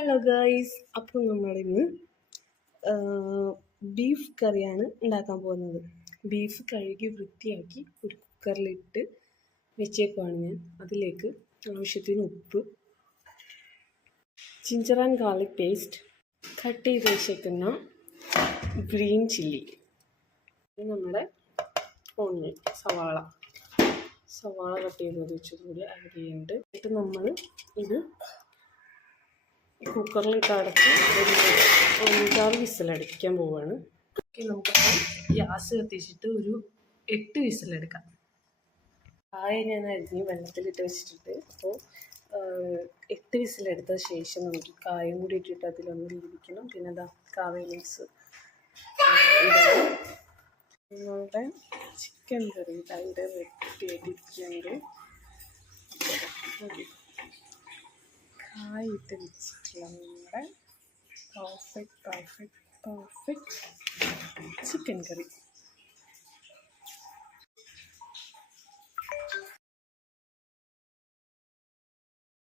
Hello guys, അപ്പോൾ നമ്മളിന്ന് beef കറിയാണ് ഉണ്ടാക്കാൻ പോകുന്നത്. ബീഫ് കഴുകി വൃത്തിയാക്കി ഒരു കുക്കറിലിട്ട് വെച്ചേക്കുവാണ് ഞാൻ. അതിലേക്ക് ആവശ്യത്തിന് ഉപ്പ്, ginger and garlic paste, cut ചെയ്ത് വെച്ചേക്കുന്ന ഗ്രീൻ ചില്ലി, നമ്മുടെ ഓണിയൻ സവാള കട്ട് ചെയ്ത് വെച്ചത് കൂടി ആഡ് ചെയ്യുന്നുണ്ട്. എന്നിട്ട് നമ്മൾ ഇത് കുക്കറിലിട്ട് അടച്ച് ഒരു 5-6 വിസിലടിക്കാൻ പോവുകയാണ്. നമുക്കിപ്പോൾ ഗ്യാസ് കത്തിച്ചിട്ട് ഒരു 8 വിസിലെടുക്കാം. കായ ഞാൻ അരിഞ്ഞ് വെള്ളത്തിലിട്ട് വെച്ചിട്ടുണ്ട്. അപ്പോൾ 8 വിസിലെടുത്ത ശേഷം നമുക്ക് കായം കൂടി ഇട്ടിട്ട് അതിലൊന്ന് വേവിക്കണം. പിന്നെ അതാ കാവ്യ മിക്സ് നിങ്ങളുടെ ചിക്കൻ കറി അതിൻ്റെ റെഡിയായിട്ടിരിക്കുന്നുണ്ട്. കായിട്ട് വെച്ചിട്ടുള്ള നമ്മുടെ പെർഫെക്റ്റ് ചിക്കൻ കറി.